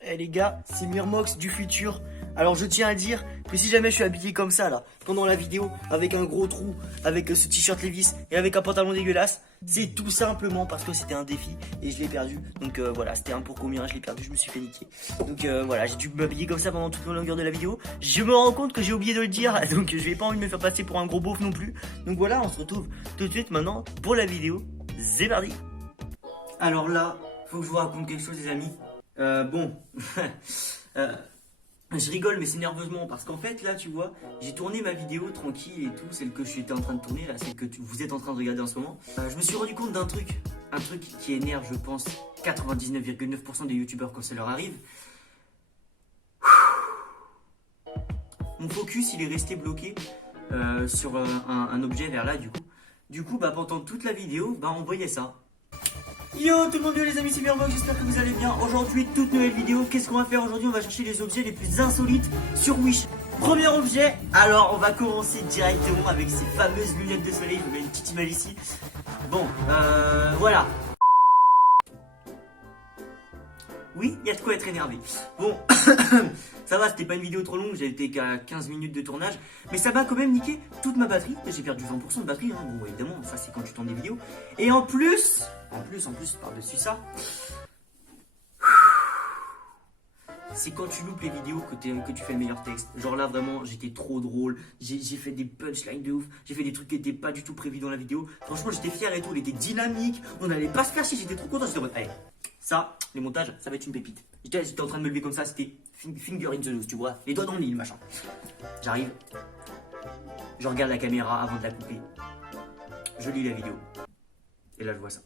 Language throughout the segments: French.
Eh les gars, c'est Murmox du futur. Alors je tiens à dire que si jamais je suis habillé comme ça là, pendant la vidéo, avec un gros trou, avec ce t-shirt Levi's et avec un pantalon dégueulasse, c'est tout simplement parce que c'était un défi et je l'ai perdu. Donc voilà, c'était un pour combien, je l'ai perdu, je me suis fait niquer. Donc voilà, j'ai dû m'habiller comme ça pendant toute la longueur de la vidéo. Je me rends compte que j'ai oublié de le dire, donc je n'ai pas envie de me faire passer pour un gros beauf non plus. Donc voilà, on se retrouve tout de suite maintenant pour la vidéo. C'est parti. Alors là, faut que je vous raconte quelque chose les amis. Bon, je rigole mais c'est nerveusement parce qu'en fait là tu vois, j'ai tourné ma vidéo tranquille et tout, celle que j'étais en train de tourner là, celle que vous êtes en train de regarder en ce moment. Je me suis rendu compte d'un truc, un truc qui énerve je pense 99,9% des youtubeurs quand ça leur arrive. Mon focus il est resté bloqué sur un objet vers là du coup bah pendant toute la vidéo bah on voyait ça. Yo tout le monde, les amis, c'est Murmox, j'espère que vous allez bien. Aujourd'hui, toute nouvelle vidéo. Qu'est-ce qu'on va faire aujourd'hui? On va chercher les objets les plus insolites sur Wish. Premier objet, alors on va commencer directement avec ces fameuses lunettes de soleil. Je vous mets une petite image ici. Bon, voilà. Oui, il y a de quoi être énervé. Bon, ça va, c'était pas une vidéo trop longue, j'ai été qu'à 15 minutes de tournage, mais ça m'a quand même niqué toute ma batterie. J'ai perdu 20% de batterie, hein. Bon, évidemment, ça c'est quand tu tournes des vidéos. Et en plus, par-dessus ça, c'est quand tu loupes les vidéos que tu fais le meilleur texte. Genre là, vraiment, j'étais trop drôle. J'ai fait des punchlines de ouf. J'ai fait des trucs qui n'étaient pas du tout prévus dans la vidéo. Franchement, j'étais fier et tout. Il était dynamique. On n'allait pas se faire chier. J'étais trop content. J'étais en mode, allez, ça, les montages, ça va être une pépite. J'étais en train de me lever comme ça. C'était finger in the nose, tu vois. Les doigts dans le nez, machin. J'arrive. Je regarde la caméra avant de la couper. Je lis la vidéo. Et là, je vois ça.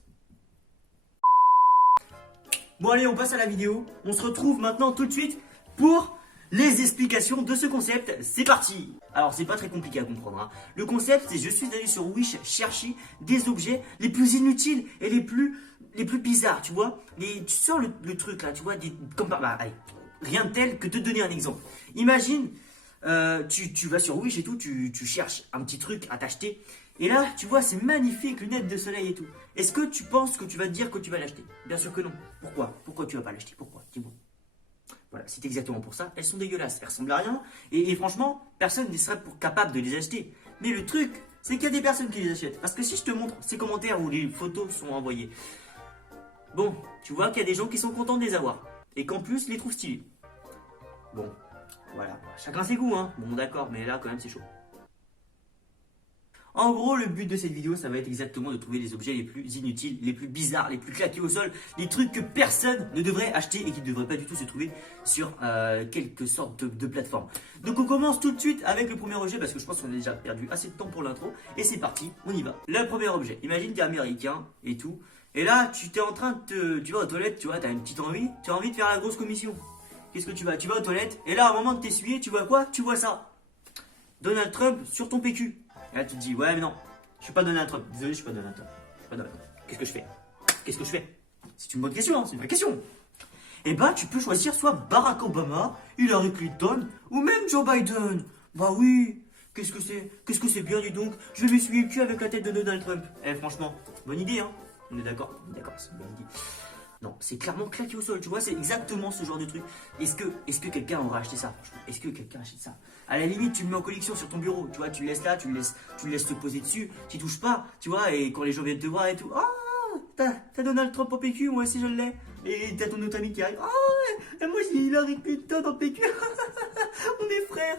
Bon allez, on passe à la vidéo. On se retrouve maintenant tout de suite pour les explications de ce concept. C'est parti. Alors c'est pas très compliqué à comprendre, hein. Le concept c'est je suis allé sur Wish chercher des objets les plus inutiles et les plus bizarres, tu vois. Tu sors le truc là, tu vois, allez, rien de tel que te donner un exemple. Imagine, tu vas sur Wish et tout, tu cherches un petit truc à t'acheter. Et là, tu vois, c'est magnifique, lunettes de soleil et tout. Est-ce que tu penses que tu vas te dire que tu vas l'acheter? Bien sûr que non. Pourquoi? Pourquoi tu vas pas l'acheter? Pourquoi? Dis-moi. Voilà, c'est exactement pour ça. Elles sont dégueulasses, elles ressemblent à rien. Et franchement, personne ne serait capable de les acheter. Mais le truc, c'est qu'il y a des personnes qui les achètent. Parce que si je te montre ces commentaires où les photos sont envoyées, bon, tu vois qu'il y a des gens qui sont contents de les avoir. Et qu'en plus, les trouvent stylés. Bon, voilà. Chacun ses goûts, hein. Bon, d'accord, mais là, quand même, c'est chaud. En gros, le but de cette vidéo, ça va être exactement de trouver les objets les plus inutiles, les plus bizarres, les plus claqués au sol, les trucs que personne ne devrait acheter et qui ne devraient pas du tout se trouver sur quelque sorte de plateforme. Donc on commence tout de suite avec le premier objet parce que je pense qu'on a déjà perdu assez de temps pour l'intro. Et c'est parti, on y va. Le premier objet, imagine t'es américain et tout. Et là, tu t'es en train de tu vas aux toilettes, tu vois, t'as une petite envie, tu as envie de faire la grosse commission. Qu'est-ce que tu vas? Tu vas aux toilettes et là, au moment de t'essuyer, tu vois quoi? Tu vois ça. Donald Trump sur ton PQ. Et là tu te dis ouais mais non, je suis pas Donald Trump. Désolé, je suis pas Donald Trump. Qu'est-ce que je fais? Qu'est-ce que je fais? C'est une bonne question, hein, c'est une vraie question. Et bah tu peux choisir soit Barack Obama, Hillary Clinton ou même Joe Biden. Bah oui, qu'est-ce que c'est bien dis donc. Je vais m'essuyer le cul avec la tête de Donald Trump. Eh franchement, bonne idée hein. On est d'accord? C'est une bonne idée. Non, c'est clairement claqué au sol, tu vois, c'est exactement ce genre de truc. Est-ce que quelqu'un aura acheté ça? Est-ce que quelqu'un achète ça? À la limite, tu le mets en collection sur ton bureau, tu vois, tu le laisses là, tu le laisses te poser dessus, tu touches pas, tu vois, et quand les gens viennent te voir et tout, oh, t'as Donald Trump en PQ, moi aussi je l'ai. Et t'as ton autre ami qui arrive, oh, et moi j'ai Hillary Clinton en PQ, on est frères.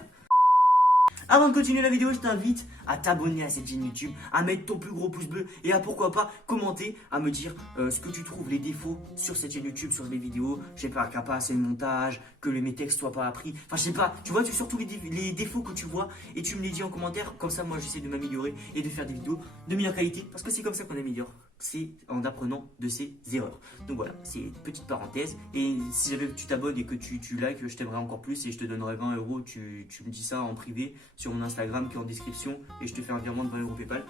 Avant de continuer la vidéo, je t'invite à t'abonner à cette chaîne YouTube, à mettre ton plus gros pouce bleu et à pourquoi pas commenter, à me dire ce que tu trouves, les défauts sur cette chaîne YouTube, sur mes vidéos. Je sais pas, qu'il n'y a pas assez de montage, que mes textes soient pas appris. Enfin, je sais pas, tu vois, surtout les défauts que tu vois et tu me les dis en commentaire. Comme ça, moi, j'essaie de m'améliorer et de faire des vidéos de meilleure qualité parce que c'est comme ça qu'on améliore. C'est en apprenant de ses erreurs. Donc voilà, c'est une petite parenthèse. Et si jamais tu t'abonnes et que tu likes, je t'aimerais encore plus et je te donnerai 20 euros. Tu me dis ça en privé sur mon Instagram qui est en description et je te fais un virement de 20 euros PayPal.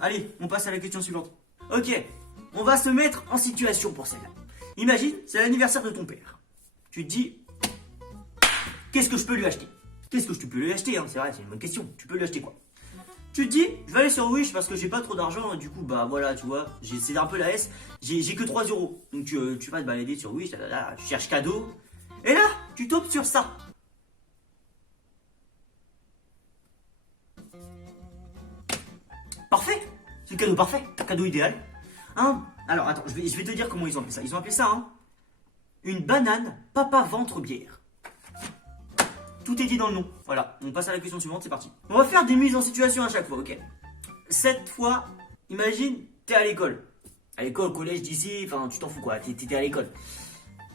Allez, on passe à la question suivante. Ok, on va se mettre en situation pour celle-là. Imagine, c'est l'anniversaire de ton père. Tu te dis, qu'est-ce que je peux lui acheter? Qu'est-ce que tu peux lui acheter hein? C'est vrai, c'est une bonne question. Tu peux lui acheter quoi? Tu te dis, je vais aller sur Wish parce que j'ai pas trop d'argent et du coup, bah voilà, tu vois, c'est un peu la S, j'ai que 3 euros. Donc tu vas te balader sur Wish, tu cherches cadeau, et là, tu tombes sur ça. Parfait, c'est le cadeau parfait, cadeau idéal. Hein, alors attends, je vais te dire comment ils ont appelé ça. Ils ont appelé ça, hein, une banane papa ventre bière. Tout est dit dans le nom. Voilà, on passe à la question suivante, c'est parti. On va faire des mises en situation à chaque fois, ok? Cette fois, imagine, t'es à l'école. À l'école, au collège, d'ici, enfin, tu t'en fous quoi, t'es à l'école.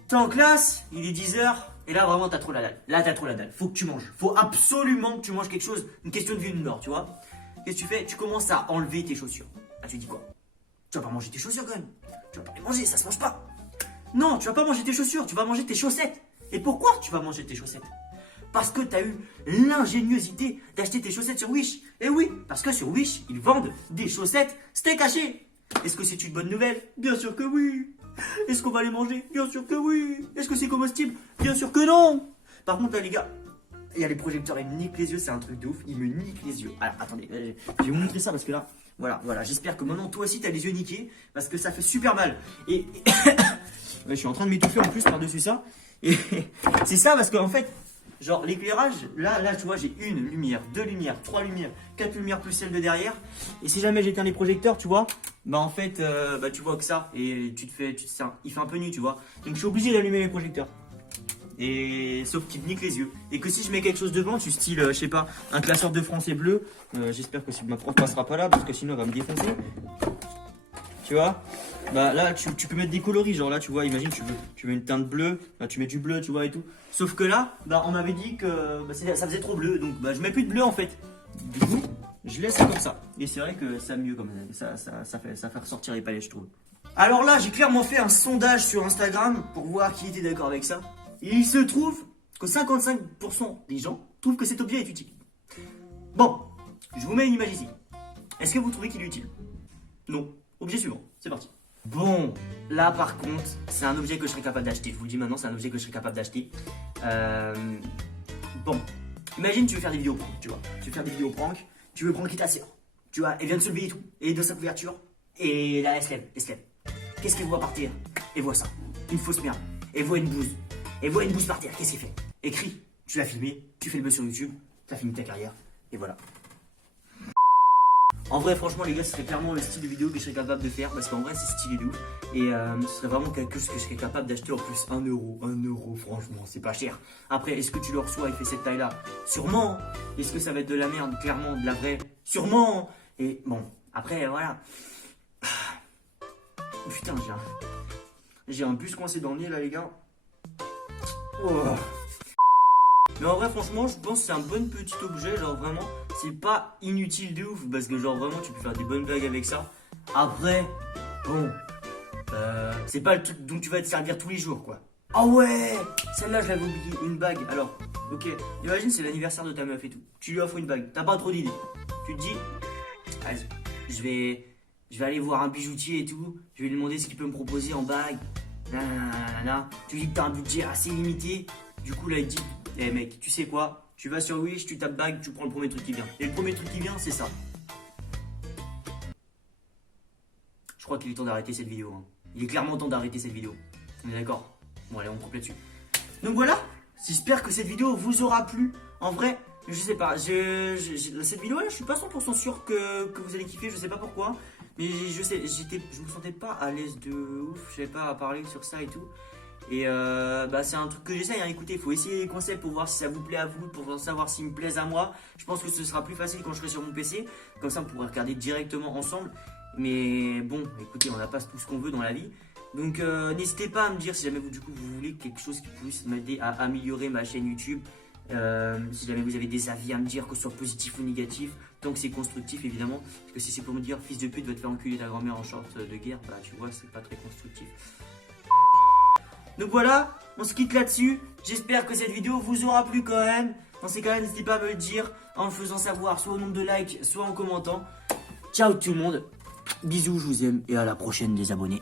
T'es en classe, il est 10h, et là vraiment t'as trop la dalle. Là t'as trop la dalle, faut que tu manges. Faut absolument que tu manges quelque chose, une question de vie ou de mort, tu vois? Qu'est-ce que tu fais? Tu commences à enlever tes chaussures. Ah, tu dis quoi? Tu vas pas manger tes chaussures quand même. Tu vas pas les manger, ça se mange pas. Non, tu vas pas manger tes chaussures, tu vas manger tes chaussettes. Et pourquoi tu vas manger tes chaussettes? Parce que tu as eu l'ingéniosité d'acheter tes chaussettes sur Wish. Et oui, parce que sur Wish, ils vendent des chaussettes steak haché. Est-ce que c'est une bonne nouvelle? Bien sûr que oui. Est-ce qu'on va les manger? Bien sûr que oui. Est-ce que c'est comestible? Bien sûr que non. Par contre, là, les gars, il y a les projecteurs, ils me niquent les yeux, c'est un truc de ouf. Ils me niquent les yeux. Alors, attendez, je vais vous montrer ça parce que là, voilà, j'espère que maintenant, toi aussi, tu as les yeux niqués parce que ça fait super mal. Et je suis en train de m'étouffer en plus par-dessus ça. Et c'est ça parce qu'en fait, genre l'éclairage, là tu vois, j'ai une lumière, 2 lumières, 3 lumières, 4 lumières plus celle de derrière. Et si jamais j'éteins les projecteurs, tu vois, bah en fait, bah tu vois que ça. Et il fait un peu nu, tu vois. Donc je suis obligé d'allumer les projecteurs. Et sauf qu'il me nique les yeux. Et que si je mets quelque chose devant, du style, je sais pas, un classeur de français bleu, j'espère que ma prof passera pas là parce que sinon elle va me défoncer. Tu vois, bah là tu peux mettre des coloris, genre là tu vois, imagine tu mets une teinte bleue, là tu mets du bleu, tu vois et tout. Sauf que là, bah on m'avait dit que bah, ça faisait trop bleu, donc bah je mets plus de bleu en fait. Du coup, je laisse ça comme ça. Et c'est vrai que ça mieux comme ça fait ressortir les palais, je trouve. Alors là, j'ai clairement fait un sondage sur Instagram pour voir qui était d'accord avec ça. Et il se trouve que 55% des gens trouvent que cet objet est utile. Bon, je vous mets une image ici. Est-ce que vous trouvez qu'il est utile? Non. Objet suivant, c'est parti. Bon, là par contre, c'est un objet que je serais capable d'acheter. Je vous le dis maintenant, c'est un objet que je serais capable d'acheter. Bon, imagine tu veux faire des vidéos prank, tu vois. Tu veux faire des vidéos prank, tu veux pranker ta soeur. Tu vois, elle vient de se lever et tout, et de sa couverture. Et là, elle se lève. Qu'est-ce qu'elle voit par terre? Elle voit ça, une fausse merde. Elle voit une bouse. Elle voit une bouse par terre, qu'est-ce qu'elle fait? Écrit, tu l'as filmé, tu fais le buzz sur YouTube, tu as fini ta carrière, et voilà. En vrai, franchement, les gars, ce serait clairement le style de vidéo que je serais capable de faire parce qu'en vrai, c'est stylé de ouf. Et ce serait vraiment quelque chose que je serais capable d'acheter en plus. 1 euro, franchement, c'est pas cher. Après, est-ce que tu le reçois, il fait cette taille-là? Sûrement. Est-ce que ça va être de la merde? Clairement, de la vraie? Sûrement. Et bon, après, voilà. Putain, j'ai un bus coincé dans le nez là, les gars. Oh. Mais en vrai, franchement, je pense que c'est un bon petit objet, genre vraiment, c'est pas inutile de ouf, parce que genre vraiment, tu peux faire des bonnes blagues avec ça. Après, bon, c'est pas le truc dont tu vas te servir tous les jours, quoi. Ah ouais, celle-là, je l'avais oublié, une bague. Alors, ok, imagine, c'est l'anniversaire de ta meuf et tout. Tu lui offres une bague, t'as pas trop d'idées. Tu te dis, vas-y, je vais aller voir un bijoutier et tout, je vais lui demander ce qu'il peut me proposer en bague. Nanana. Tu lui dis que t'as un budget assez limité, du coup là, il te dit, eh mec, tu sais quoi? Tu vas sur Wish, tu tapes bague, tu prends le premier truc qui vient. Et le premier truc qui vient, c'est ça. Je crois qu'il est temps d'arrêter cette vidéo. Hein. Il est clairement temps d'arrêter cette vidéo. On est d'accord? Bon, allez, on coupe là-dessus. Donc voilà, j'espère que cette vidéo vous aura plu. En vrai, je sais pas, cette vidéo-là, je suis pas 100% sûr que vous allez kiffer, je sais pas pourquoi. Mais je me sentais pas à l'aise de ouf, je savais pas à parler sur ça et tout. Et bah c'est un truc que j'essaye, hein. Écoutez, il faut essayer les concepts pour voir si ça vous plaît à vous, pour savoir s'ils me plaisent à moi. Je pense que ce sera plus facile quand je serai sur mon PC, comme ça on pourra regarder directement ensemble. Mais bon, écoutez, on n'a pas tout ce qu'on veut dans la vie. Donc n'hésitez pas à me dire si jamais vous voulez quelque chose qui puisse m'aider à améliorer ma chaîne YouTube. Si jamais vous avez des avis à me dire, que ce soit positif ou négatif, tant que c'est constructif évidemment. Parce que si c'est pour me dire fils de pute va te faire enculer ta grand-mère en short de guerre, bah tu vois, c'est pas très constructif. Donc voilà, on se quitte là-dessus. J'espère que cette vidéo vous aura plu quand même. Dans ces cas-là, n'hésitez pas à me le dire en le faisant savoir, soit au nombre de likes, soit en commentant. Ciao tout le monde, bisous, je vous aime et à la prochaine les abonnés.